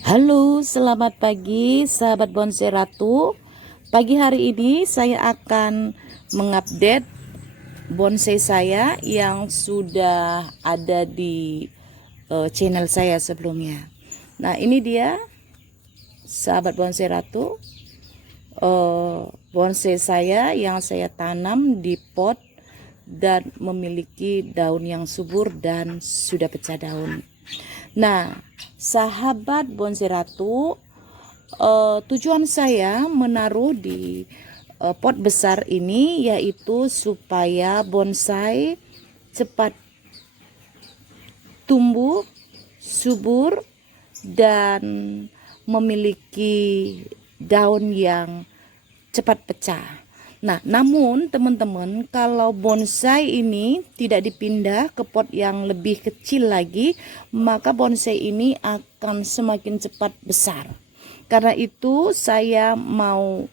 Halo, selamat pagi sahabat bonsai ratu. Pagi hari ini saya akan mengupdate bonsai saya yang sudah ada di channel saya sebelumnya. Nah, ini dia sahabat bonsai ratu, bonsai saya yang saya tanam di pot dan memiliki daun yang subur dan sudah pecah daun. Nah, sahabat bonsai ratu, tujuan saya menaruh di pot besar ini yaitu supaya bonsai cepat tumbuh, subur, dan memiliki daun yang cepat pecah. Nah, namun teman-teman, kalau bonsai ini tidak dipindah ke pot yang lebih kecil lagi, maka bonsai ini akan semakin cepat besar. Karena itu saya mau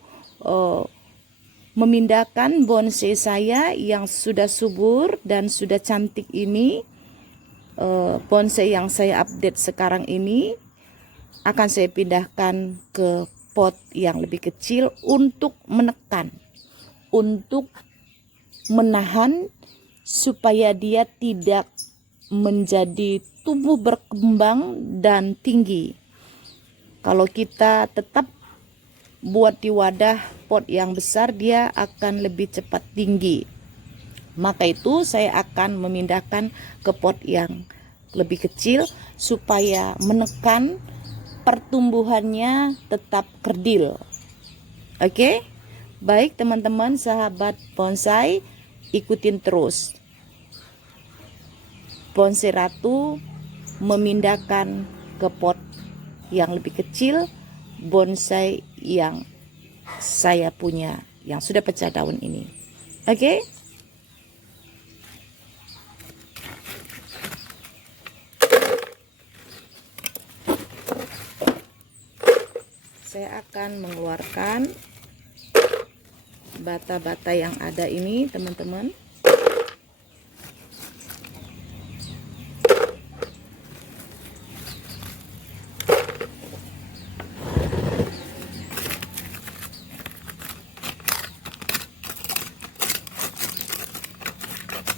memindahkan bonsai saya yang sudah subur dan sudah cantik ini, bonsai yang saya update sekarang ini akan saya pindahkan ke pot yang lebih kecil untuk menekan, untuk menahan supaya dia tidak menjadi tumbuh berkembang dan tinggi. Kalau kita tetap buat di wadah pot yang besar, dia akan lebih cepat tinggi. Maka itu saya akan memindahkan ke pot yang lebih kecil supaya menekan pertumbuhannya tetap kerdil. Oke? Baik teman-teman sahabat bonsai, ikutin terus. Bonsai ratu memindahkan ke pot yang lebih kecil bonsai yang saya punya yang sudah pecah daun ini. Oke? Saya akan mengeluarkan bata-bata yang ada ini, teman-teman.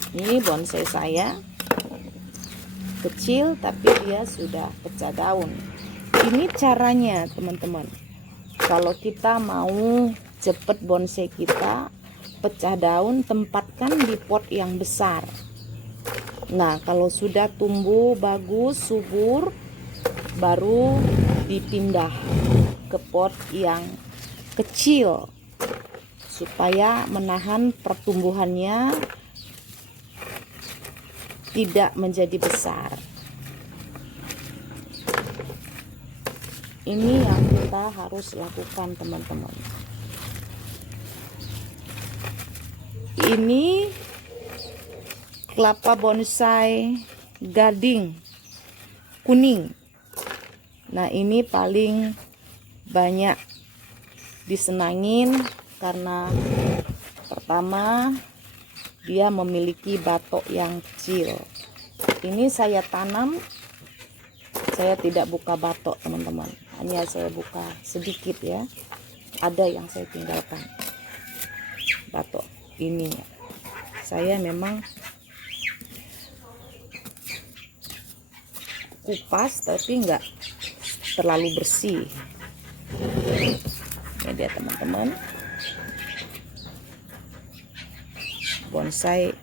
Ini bonsai saya kecil tapi dia sudah pecah daun. Ini caranya teman-teman. Kalau kita mau cepet bonsai kita pecah daun, tempatkan di pot yang besar. Nah, kalau sudah tumbuh bagus, subur, baru dipindah ke pot yang kecil supaya menahan pertumbuhannya tidak menjadi besar. Ini yang kita harus lakukan teman-teman. Ini kelapa bonsai gading kuning. Nah, ini paling banyak disenangin karena pertama dia memiliki batok yang kecil. Ini saya tanam, saya tidak buka batok teman-teman, hanya saya buka sedikit ya. Ada yang saya tinggalkan batok ini. Saya memang kupas tapi enggak terlalu bersih. Ini dia teman-teman, bonsai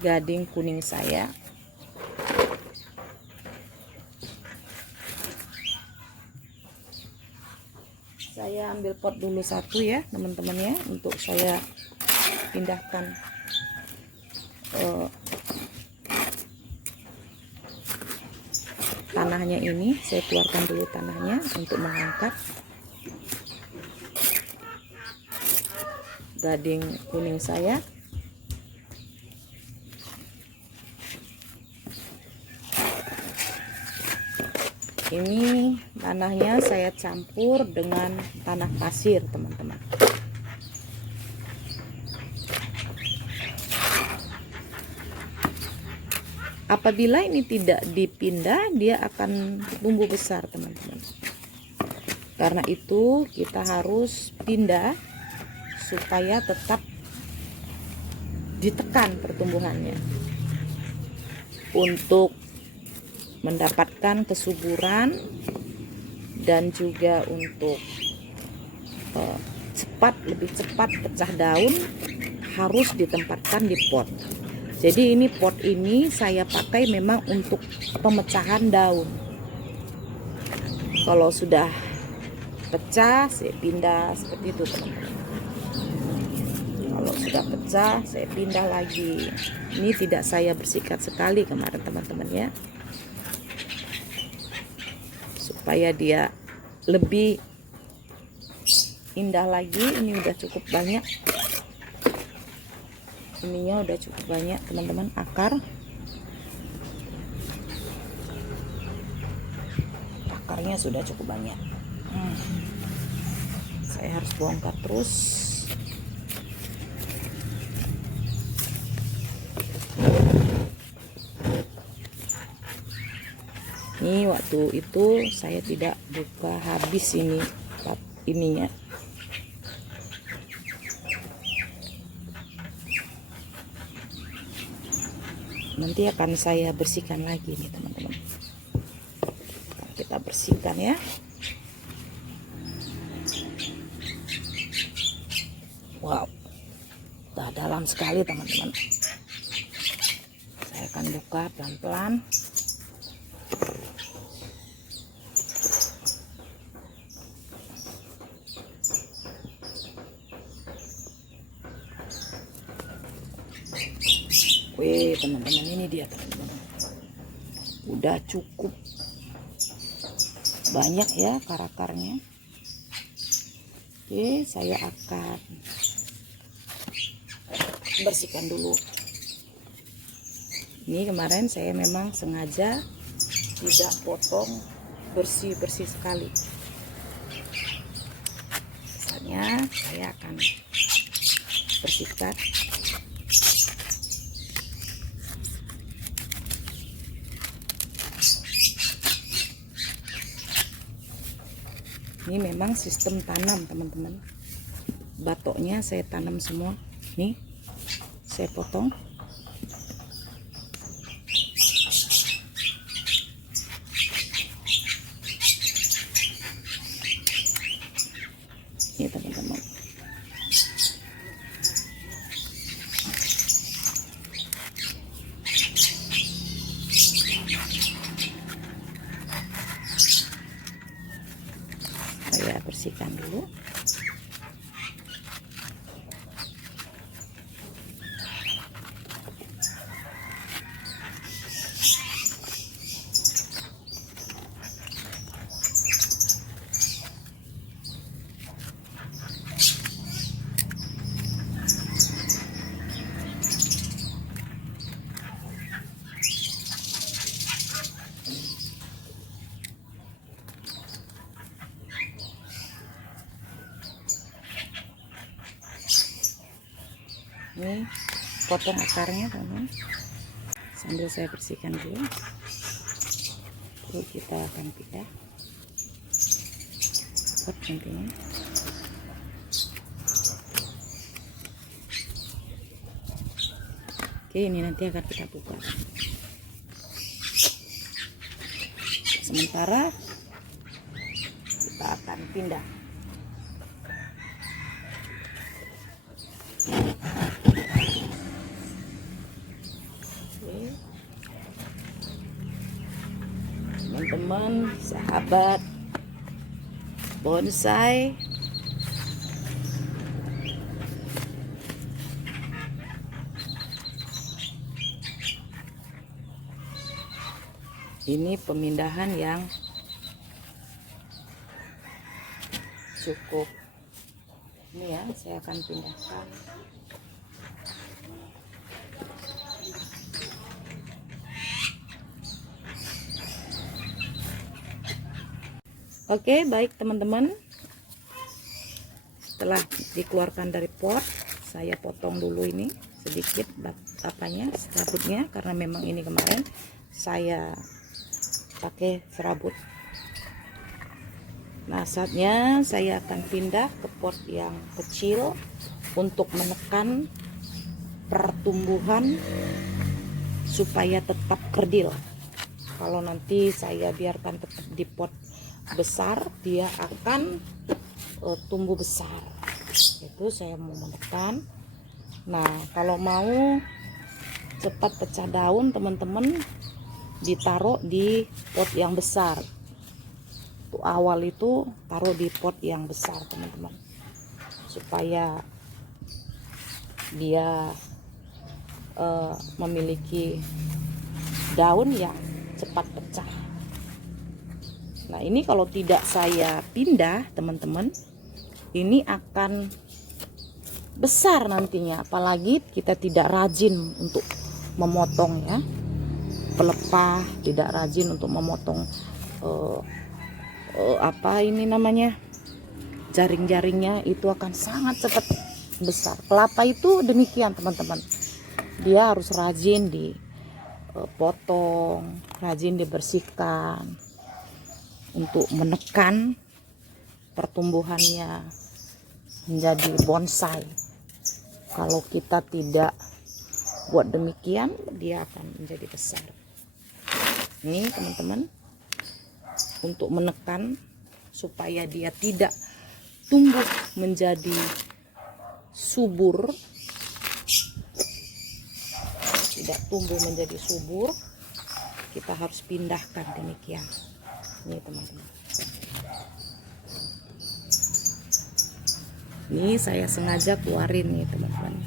gading kuning saya. Saya ambil pot dulu satu ya teman-teman ya, untuk saya pindahkan tanahnya ini. Saya keluarkan dulu tanahnya untuk mengangkat gading kuning saya. Ini tanahnya saya campur dengan tanah pasir teman-teman. Apabila ini tidak dipindah, dia akan tumbuh besar, teman-teman. Karena itu kita harus pindah supaya tetap ditekan pertumbuhannya untuk mendapatkan kesuburan dan juga untuk lebih cepat pecah daun, harus ditempatkan di pot. Jadi ini pot ini saya pakai memang untuk pemecahan daun. Kalau sudah pecah, saya pindah seperti itu, teman-teman. Kalau sudah pecah, saya pindah lagi. Ini tidak saya bersihkan sekali kemarin, teman-teman ya, supaya dia lebih indah lagi. Ini udah cukup banyak, ininya udah cukup banyak, teman-teman, akarnya sudah cukup banyak. Saya harus bongkar terus. Ini waktu itu saya tidak buka habis ininya. Nanti akan saya bersihkan lagi nih, teman-teman. Kita bersihkan ya. Wow, udah dalam sekali, teman-teman. Saya akan buka pelan-pelan. Wih, teman-teman, ini dia, teman-teman. Udah cukup banyak ya akarnya. Oke, saya akan bersihkan dulu. Ini kemarin saya memang sengaja tidak potong bersih-bersih sekali. Misalnya saya akan bersihkan. Ini memang sistem tanam, teman-teman. Batoknya saya tanam semua. Nih, saya potong. Ini, teman-teman. Saya bersihkan dulu. Ini potong akarnya, teman-teman, sambil saya bersihkan dulu. Lalu kita akan pindah pot nantinya. Oke, ini nanti akan kita buka. Sementara kita akan pindah. Teman-teman, sahabat bonsai, ini pemindahan yang cukup. Ini ya, saya akan pindahkan. Oke, baik teman-teman. Setelah dikeluarkan dari pot, saya potong dulu ini sedikit apanya, serabutnya, karena memang ini kemarin saya pakai serabut. Nah, saatnya saya akan pindah ke pot yang kecil untuk menekan pertumbuhan supaya tetap kerdil. Kalau nanti saya biarkan tetap di pot besar, dia akan tumbuh besar. Itu saya mau menekan. Nah, kalau mau cepat pecah daun, teman-teman ditaruh di pot yang besar. Untuk awal itu taruh di pot yang besar, teman-teman, supaya dia memiliki daun yang cepat pecah. Nah, ini kalau tidak saya pindah, teman-teman, ini akan besar nantinya, apalagi kita tidak rajin untuk memotong ya, pelepah, tidak rajin untuk memotong apa ini namanya, jaring-jaringnya, itu akan sangat cepat besar. Kelapa itu demikian, teman-teman, dia harus rajin dipotong, rajin dibersihkan untuk menekan pertumbuhannya menjadi bonsai. Kalau kita tidak buat demikian, dia akan menjadi besar. Ini, teman-teman, untuk menekan supaya dia tidak tumbuh menjadi subur, kita harus pindahkan demikian. Ini, teman-teman, ini saya sengaja keluarin nih, teman-teman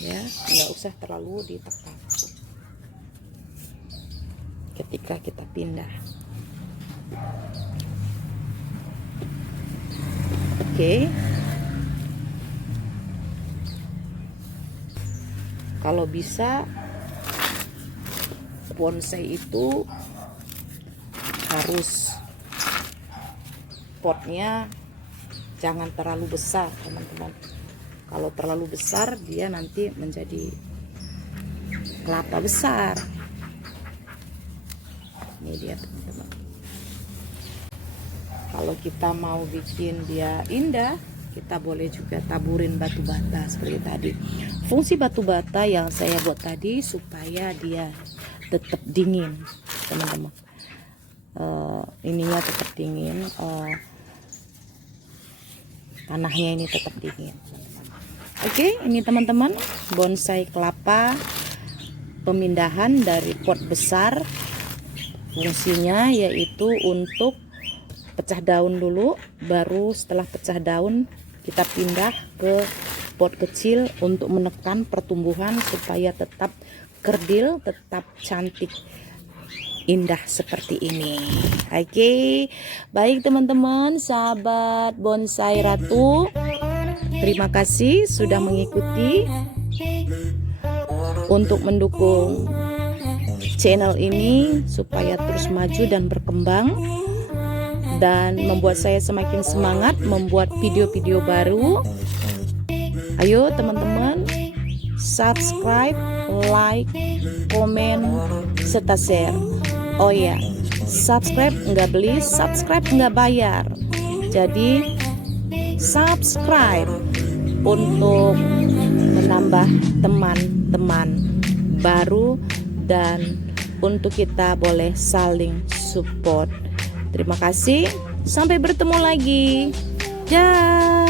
ya, nggak usah terlalu ditekan ketika kita pindah. Oke. Kalau bisa bonsai itu harus potnya jangan terlalu besar, teman-teman. Kalau terlalu besar, dia nanti menjadi kelapa besar. Ini dia, teman-teman. Kalau kita mau bikin dia indah, kita boleh juga taburin batu bata seperti tadi. Fungsi batu bata yang saya buat tadi supaya dia tetap dingin, teman-teman. Ininya tetap dingin, tanahnya ini tetap dingin. Oke, ini teman-teman, bonsai kelapa pemindahan dari pot besar. Fungsinya yaitu untuk pecah daun dulu, baru setelah pecah daun kita pindah ke pot kecil untuk menekan pertumbuhan supaya tetap kerdil, tetap cantik, indah seperti ini. Oke, baik teman-teman, sahabat bonsai ratu, terima kasih sudah mengikuti. Untuk mendukung channel ini supaya terus maju dan berkembang dan membuat saya semakin semangat membuat video-video baru. Ayo teman-teman, subscribe, like, komen, serta share. Oh ya, subscribe nggak beli, subscribe nggak bayar. Jadi subscribe untuk menambah teman-teman baru dan untuk kita boleh saling support. Terima kasih, sampai bertemu lagi. Dah.